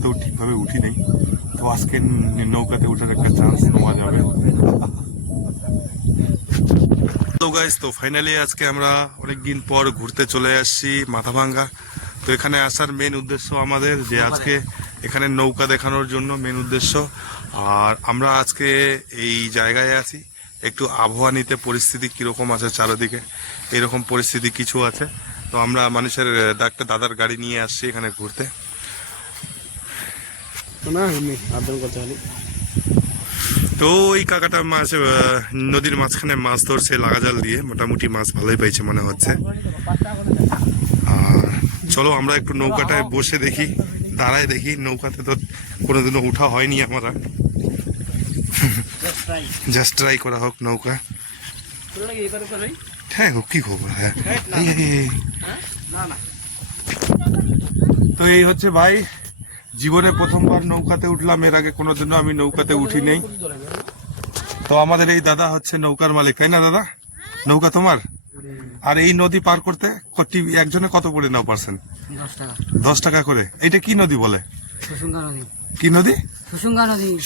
নৌকাতেও ঠিকভাবে উঠি নেই, তো আজকে নৌকাতে উঠার একটা চান্স নেওয়া যাবে। তো গাইস, তো ফাইনালি আজকে আমরা অনেকদিন পর ঘুরতে চলে আসছি মাথাভাঙ্গা। তো এখানে আসার মেন উদ্দেশ্য আমাদের যে আজকে এখানে নৌকা দেখানোর জন্য মেন উদ্দেশ্য। আর আমরা আজকে এই জায়গায় আছি, একটু আবহাওয়া নিতে, পরিস্থিতি কীরকম আছে চারিদিকে, এরকম পরিস্থিতি কিছু আছে। তো আমরা মানুষের একটা দাদার গাড়ি নিয়ে আসছি এখানে ঘুরতে। তো ওই কাকাটা মাছ নদীর মাঝখানে মাছ ধরছে লাগাজাল দিয়ে, মোটামুটি মাছ ভালোই পাইছে মনে হচ্ছে। আর চলো আমরা একটু নৌকাটায় বসে দেখি, দাঁড়ায় দেখি। নৌকাতে তো কোনোদিনও উঠা হয়নি আমরা, জাস্ট ট্রাই করা হোক নৌকা। হ্যাঁ কি খবর? হ্যাঁ তো এই হচ্ছে ভাই, জীবনে প্রথমবার নৌকাতে উঠলাম, এর আগে কোনোদিনও আমি নৌকাতে উঠি নেই। তো আমাদের এই দাদা হচ্ছে নৌকার মালিক, তাই না দাদা? নৌকা তোমার? আর এই নদী পার করতে একজনে কত করে নাও পারছেন? 10 টাকা করে। এইটা কি নদী বলে? কি নদী?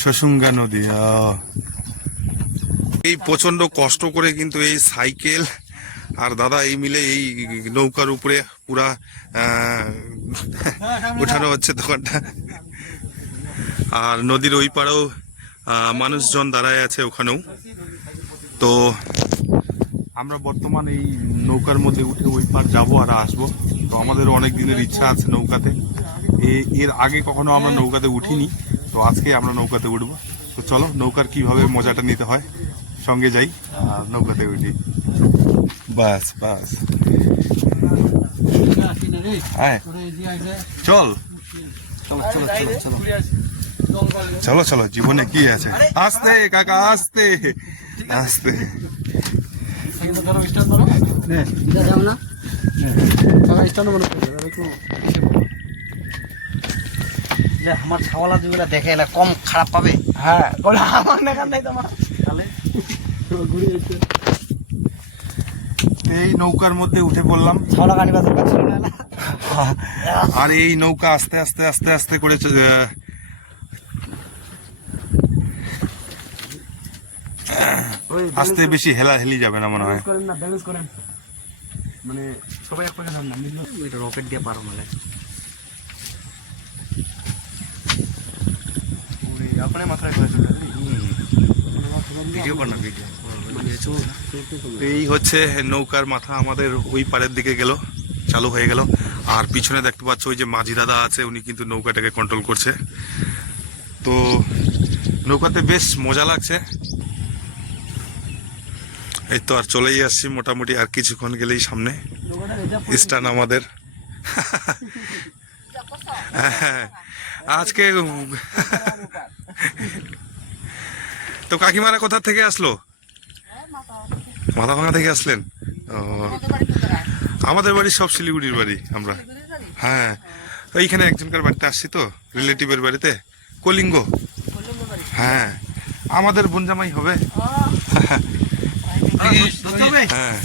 শশুঙ্গা নদী। এই প্রচন্ড কষ্ট করে কিন্তু এই সাইকেল আর দাদা এই মিলে এই নৌকার উপরে পুরা উঠানো হচ্ছে দোকানটা। আর নদীর ওই পাড়েও মানুষজন দাঁড়ায় আছে ওখানেও। তো আমরা বর্তমান এই নৌকার মধ্যে উঠে ওই পার যাবো আর আসবো। তো আমাদের অনেক দিনের ইচ্ছা আছে নৌকাতে, এর আগে কখনো আমরা নৌকাতে উঠিনি, তো আজকে আমরা নৌকাতে উঠবো। তো চলো নৌকার কিভাবে মজাটা নিতে হয় সঙ্গে যাই আর নৌকাতে উঠি। বাস বাস চল চলো চলো, জীবনে কি আছে। আস্তে কাকা, আস্তে আস্তে। আমার ছাওয়ালা দুগুলা দেখে এলা কম খারাপ পাবে। হ্যাঁ আমার দেখার নাই তোমার। এই নৌকার মধ্যে উঠে পড়লাম, ছাওয়ালা গাড়ি বাজার কাছে না। আর এই নৌকা আস্তে আস্তে আস্তে আস্তে করে আস্তে, বেশি হেলি যাবে না মনে হয়। মানে সবাই এক পাশে নাম না, এটা রকেট দিয়ে পারো মানে। अपने मात्रा ভিডিও কর না, ভিডিও। এই হচ্ছে নৌকার মাথা আমাদের ওই পাড়ের দিকে গেল, চালু হয়ে গেল। আর পিছনে দেখতে পাচ্ছ ওই যে মাঝি দাদা আছে, উনি কিন্তু নৌকাটাকে কন্ট্রোল করছে। তো নৌকাতে বেশ মজা লাগছে। এই তো আর চলেই আসছি মোটামুটি, আর কিছুক্ষণ গেলেই সামনে স্টান আমাদের। হ্যাঁ আজকে তো কাকিমারা কোথা থেকে আসলো? মাথাভাঙা থেকে আসলেন? ও, আমাদের বাড়ি সব শিলিগুড়ির বাড়ি আমরা। হ্যাঁ এইখানে একজনকার বাড়িতে আসছি, তো রিলেটিভের বাড়িতে, কলিঙ্গ। হ্যাঁ আমাদের বোনজামাই হবে। হ্যাঁ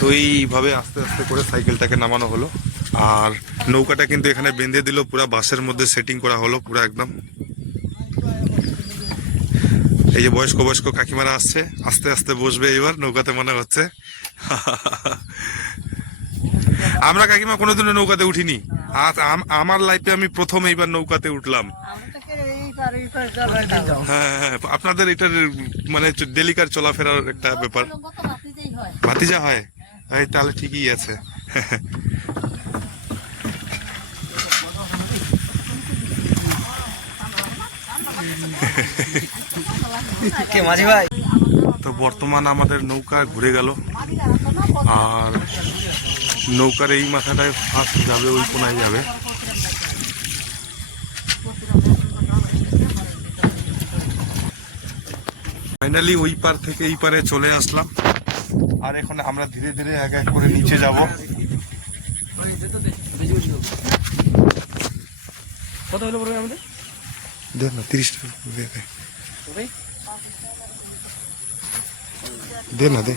তো এইভাবে আস্তে আস্তে করে সাইকেলটাকে নামানো হলো, আর নৌকাটা কিন্তু এখানে বেঁধে দিল, পুরা বাসের মধ্যে সেটিং করা হলো পুরো একদম। এই যে বয়স্ক বয়স্ক কাকিমারা আসছে, আস্তে আস্তে বসবে এবার নৌকাতে মনে হচ্ছে। আমরা কাকিমা কোনোদিনও নৌকাতে উঠিনি, আর আমার লাইফে আমি প্রথম এইবার নৌকাতে উঠলাম। হ্যাঁ হ্যাঁ, আপনাদের এটার মানে ডেলিকার চলাফেরার একটা ব্যাপার, ভাতিজা হয়। এই তাহলে ঠিকই আছে। তো বর্তমান আমাদের নৌকা ঘুরে গেল, আর নৌকার এই মাথাটায় ফার্স্ট যাবে, ওই কোনায় যাবে। ফাইনালি ওই পার থেকে এই পারে চলে আসলাম, আর এখন আমরা ধীরে ধীরে এক এক করে নিচে যাব। কত হলো পড়বে আমাদের? দেখ না 30 টাকা দে না দে।